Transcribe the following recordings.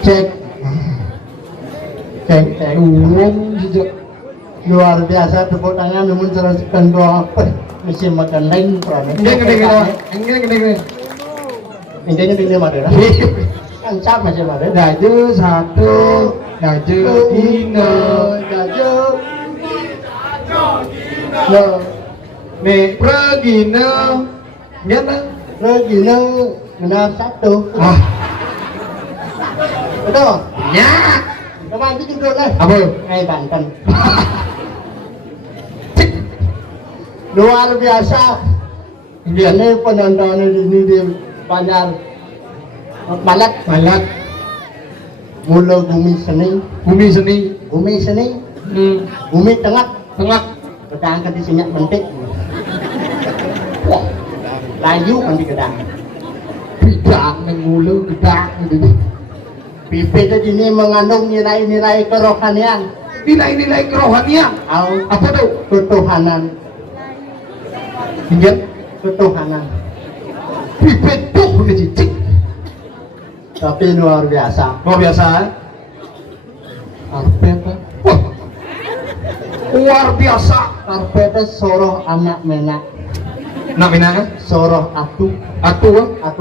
Cek. Cek. Luar biasa, tepuk tangan namun ceraskan doa apa? Mesti makan lain peran. Ini. Intinya di lima deh. Ancap masih ada. Daju satu, daju ino, Gajah. nih pergino, nyata. Lagi benar satu. Ah, Betul. ya. Teman itu duduk lah. Apa? Banten. Luar biasa. Ini penonton ini di Banjar Malak Mula Bumi Seni Bumi Tengah kita angkat di sini penting. Wah, layu kan di gedang Bidang mulu gedang ini. Pipit ini mengandung nilai-nilai kerohanian. Nilai-nilai kerohanian. Apa tuh? Ketuhanan. Ingat? Ketuhanan. Pipit tuh udah cicik. Tapi luar biasa. Luar biasa. Karpet. Wah. Luar biasa. Karpet soroh anak menak. Nak minang? Soroh atu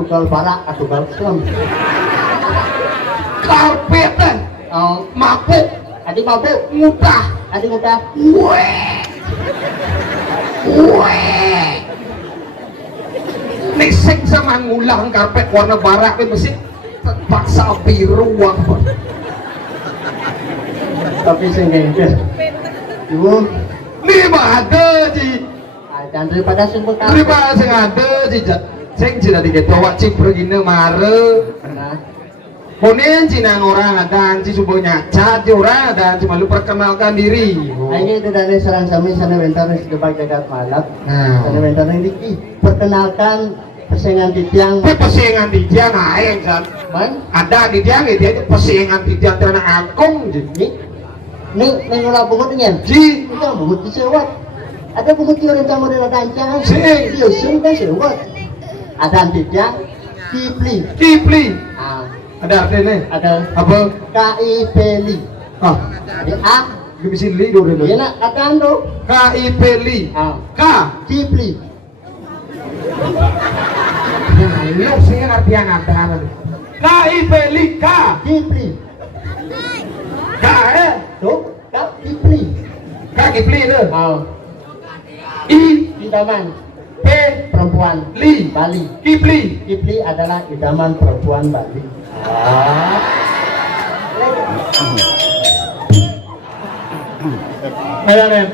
kalbara, atu kalslam. Karpet. Mabuk. Adik mabuk. Mudah. Adik muda. Weh. Nesek sama ngulang karpet warna barak itu mesti terpaksa biru apa. Tapi senggeng. Ibu. Ini mah ada ji. Dan daripada sebut Daripada sing ada ji. Sing tidak diketua cik pergine mare. Nah, Kemudian Cina orang ada anci subuh nyacat orang ada cuma lu perkenalkan diri. ini itu dari serang sami sana bentar di depan jagat malak. Nah, Sana bentar ini perkenalkan pesengan titiang. pesengan di tiang aing san. Man, Ada di tiang itu pesengan di tiang tanah akung ji. nih mengolah bungunya. Ji, Itu bungut disewat. Ada bungut yang rencana model ada ancang. Sing. Iya, sing kan sewat. Ada titiang Kipli. Kipli. Ah, Ada artinya? ada Apa? KIPLI. Ah, Jadi A, bisa li dulu iya dulu. nak kata ando. KIPLI. Ah, K. Kipli. Lu sih ngerti yang ada. KIPLI K. Kipli. K Tuh, Kipli. K Kipli itu. Ah, I idaman P perempuan Li Bali. Kipli. Kipli adalah idaman perempuan Bali. Ayo nih.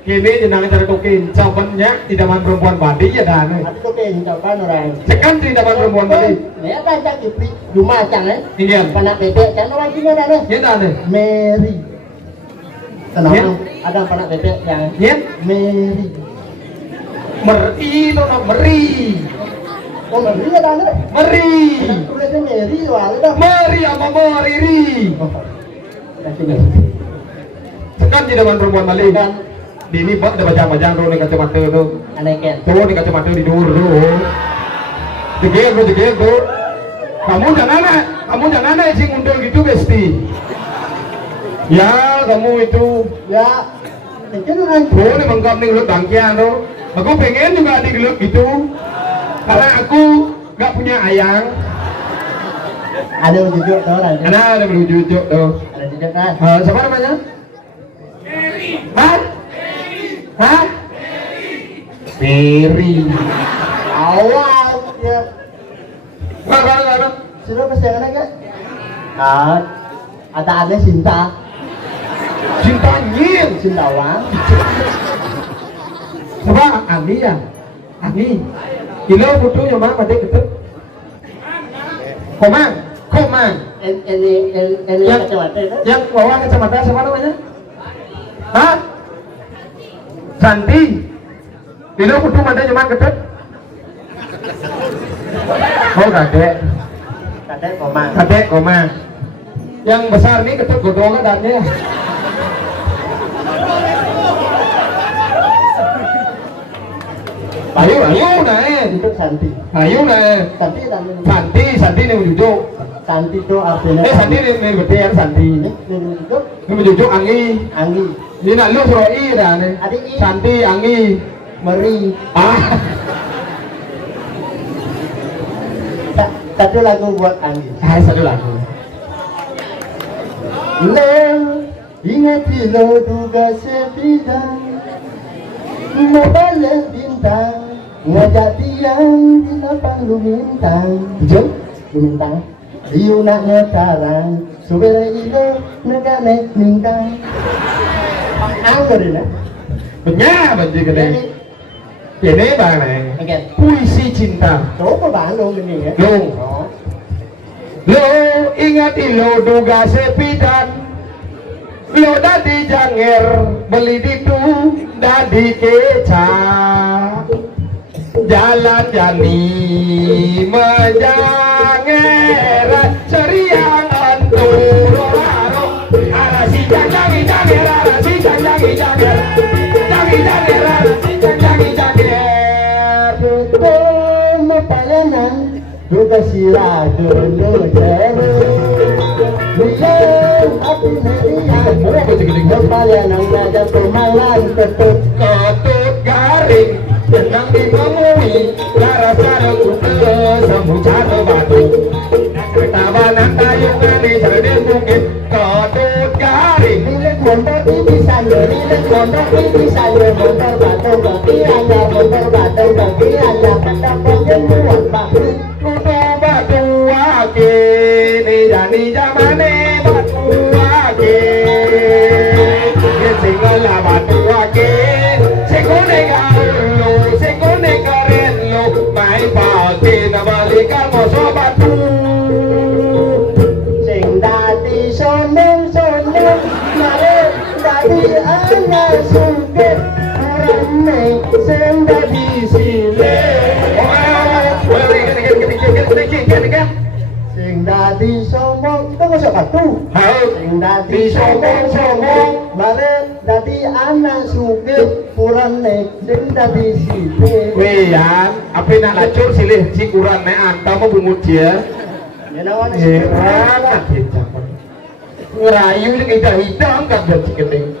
Kini jenang cari kokin, cabannya idaman perempuan Bali ya dan. Tapi kok kayak ucapan orang. Sekan idaman perempuan Bali. Ini apa cak Kipli? Cuma cang Iya. Panak bebek cang orang Cina ada. Ya dan. Mary. Kenapa? Ya. Ada panak bebek yang Ya. Mary. Meri itu nak meri. Oh Mary ada ada. Meri. Tulisnya Mary wah ada. Meri sama Meriri. Sekan idaman perempuan Bali. Dan Di ini buat ada bajang-bajang tuh nih kacamata tuh. aneh kan. Tuh nih kacamata di dur tuh. Jegel tuh. Kamu jangan sih ngundul gitu Besti. Ya kamu itu. Ya, itu orang. Tuh nih menggap nih gelut bangkian tuh. Aku pengen juga di gelut gitu. Karena aku gak punya ayang. Ada jujur tuh orang. Ada berujung tuh. Ada jujur kan. Siapa namanya? Hah? Hah? Peri. Awal ya. Mana? Sudah pesangan aja. Ah, ada Sinta. Cinta nyil. Sinta Wang. Siapa? Ani ya? Ani. Gila butuhnya mana pada gitu? Komang. Ini kacamata itu. Yang bawa kacamata siapa namanya? Hah? Santi. Gila butuh mana cuma gitu? Oh kadek. Kadek koma. Komang. Yang besar nih ketut godongan datnya. Ayo nah Itu Santi. Ayo nah Santi Santi nih duduk. Santi itu artinya. Santi ini betul Santi. Ini itu. Ini menjujuk Anggi. Anggi. Ini nak lu suruh I dah ni. Adik I. Santi Anggi. Meri. Satu lagu buat Anggi. Satu lagu. Lo ingat lo duga sepidang, membalas bintang, ngajak tiang di lapang lumintang. Jom, lumintang. Iu nak ngetarang, subere ilo negane ningkang. Anggur ini. Benar banjir gede. Ini bang nih. Puisi cinta. Coba bang lo gini ya. Lo ingat lo duga sepidan, lo dadi janger beli ditu dadi keca, jalan jani menjanger ceria anturo aro arasi jangi janger arasi jangi janger jangi janger arasi jangi janger betul mepalenan duga sila dulu jene Lihat hati meriah mepalenan ngajak pemainan ketut garing tenang dimamui lara sada kutu sambucana batu ketabanan tayungan di serdin bukit ketut garing Lihat motor pipisannya Lihat motor pipisannya motor batu kaki anda motor batu kaki anda pada pokoknya muat bahu kutu batu ake ni jani jamane batu ake singala batu ake segone galu segone karelo mai pake na balikan mo so batu sing dadi sonong-sonong mare dadi anak suket rame sing dadi sile sing dadi sombong itu nggak usah batu sing dadi sombong-sombong mare dadi anak suket rame sing dadi sile Weyan, apa nak lacur silih si kurang ne anta mau bungut dia. ya nawan Heran ngerayu ni kita hidang kan dah ciketing.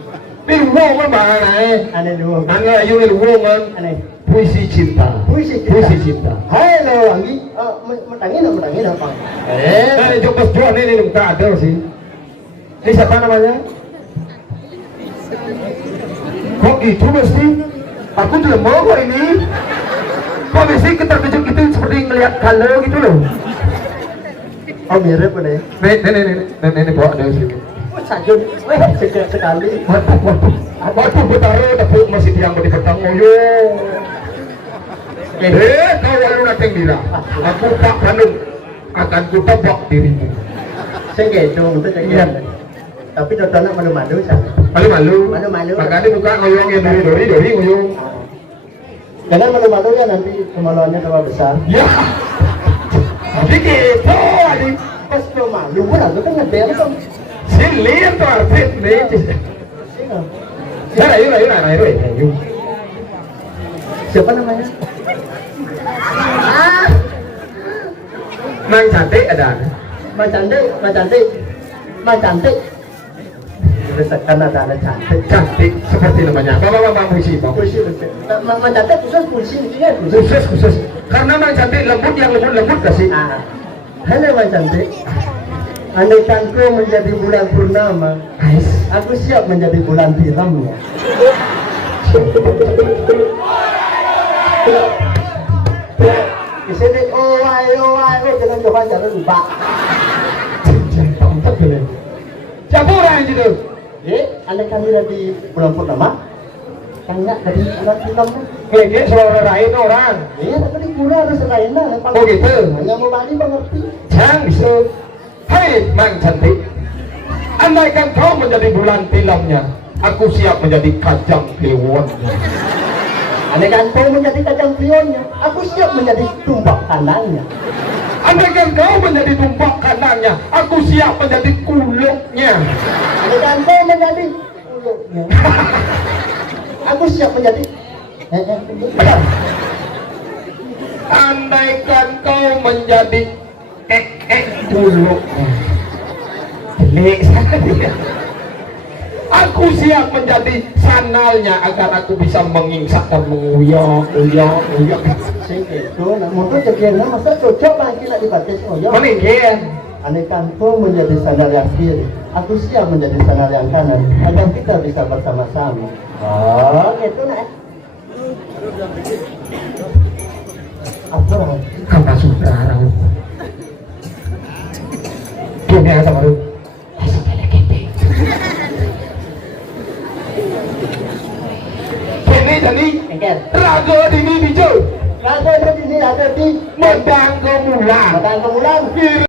Ni wong mana aneh dua ngerayu ni wong aneh puisi cinta. Puisi cinta. Halo Anggi, mentangin apa? Jom pas jual ni muka ada sih. Ini siapa namanya? Kok itu mesti? Aku tidak mau kok ini. Kok mesti keterkejut gitu seperti ngelihat kalau gitu loh. Oh mirip udah ya? Ini bawa dari sini. Sajun, sejak sekali. Waduh, betara tepuk masih tiang di petang ngoyo. Kau lalu nanti bilang, aku Pak Hanum akan ku tebak dirimu. Saya gitu, itu jadi. Tapi dokternya malu-malu sana. Malu-malu. Malu-malu. Makanya buka ngoyong yang dori ngoyong. Jangan malu-malu ya nanti kemaluannya tambah besar. Ya. Tapi gitu, adik. Pas malu pun aku kan ngedel tuh. Silir tuh artis nih. Ayo. Siapa namanya? Mang cantik ada. Mas cantik. Misalkan ada cantik. Cantik seperti namanya. Bapak puisi, Bang. Puisi. Mas cantik puisi ya. Khusus. Karena mang cantik lembut yang lembut kasih. Hanya Mas cantik. Andaikan kau menjadi bulan purnama, aku siap menjadi bulan tiramnya. Di sini, oh, jangan coba cara lupa. Siapa orang yang itu? Andaikan dia di bulan purnama, tanya dari bulan tiramnya. Dia suara lain orang. Tapi kurang ada selain lah. Oh gitu. Hanya mau balik mengerti. Jangan bisa. Hai mang cantik, andaikan kau menjadi bulan tilamnya, aku siap menjadi kacang kliwon. Andaikan kau menjadi kacang kliwonnya, aku siap menjadi tumbak kanannya. Andaikan kau menjadi tumbak kanannya, aku siap menjadi kuluknya. Andaikan kau menjadi kuluknya, aku siap menjadi. Andaikan kau menjadi dulu. Delik saya. Aku siap menjadi sandalnya agar aku bisa mengingsak dan menguyok. Sing itu nak motor jadinya masa cocok lagi nak dibaca ngoyo. Meninggian. Aneh kantung menjadi sandal yang kiri, aku siap menjadi sandal yang kanan agar kita bisa bersama-sama. Oh, gitu nak. Apa? Apa saudara? Gini aja baru. Kini jadi Engkel. raga dini bijou. Ada di sini, ada di Medang kemulan. Batang Kemulan.